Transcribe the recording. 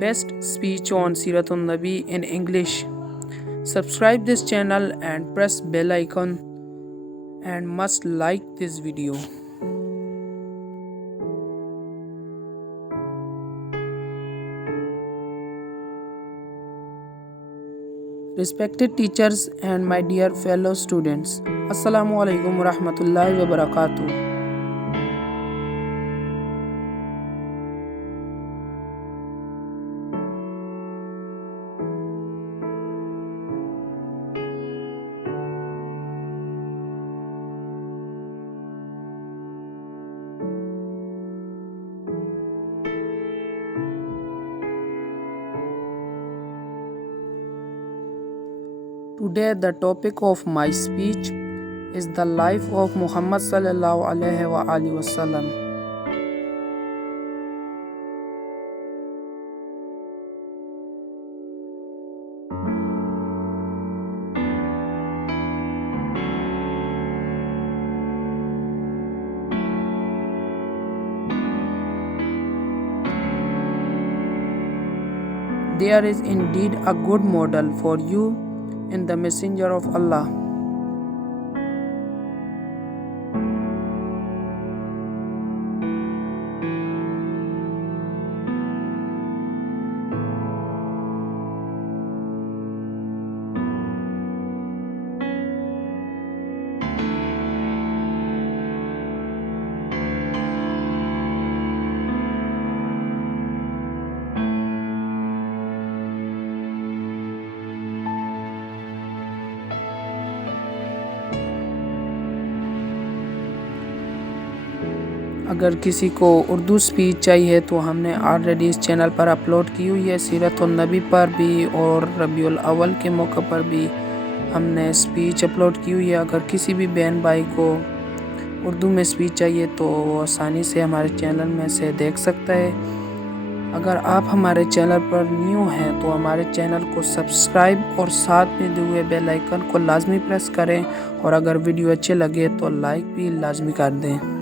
best speech on Siratun Nabi in English. Subscribe this channel and press bell icon and must like this video. Respected teachers and my dear fellow students, Assalamu alaikum wa rahmatullahi wa barakatuh. Today the topic of my speech is the life of Muhammad sallallahu alaihi wasallam. There is indeed a good model for you in the Messenger of Allah. अगर किसी को उर्दू स्पीच चाहिए तो हमने ऑलरेडी इस चैनल पर अपलोड की हुई है। सीरतुन नबी पर भी और रबीउल अव्वल के मौके पर भी हमने स्पीच अपलोड की हुई है। अगर किसी भी बहन भाई को उर्दू में स्पीच चाहिए तो वो आसानी से हमारे चैनल में से देख सकता है। अगर आप हमारे चैनल पर न्यू हैं तो हमारे चैनल को सब्सक्राइब और साथ में दिए हुए बेल आइकन को लाजमी प्रेस करें और अगर वीडियो अच्छे लगे तो लाइक भी लाजमी कर दें।